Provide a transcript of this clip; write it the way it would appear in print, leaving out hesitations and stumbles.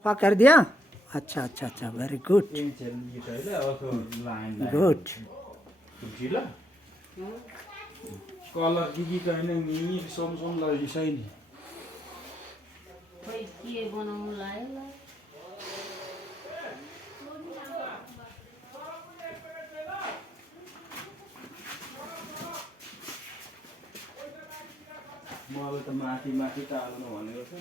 सफा कर दिया अच्छा अच्छा अच्छा वेरी गुड गुड कलर की कहने नि सोम लाई सही नि खोइ के बनाउनु लाग्यो मलाई त माथि माथि टाल्नु भनेको छ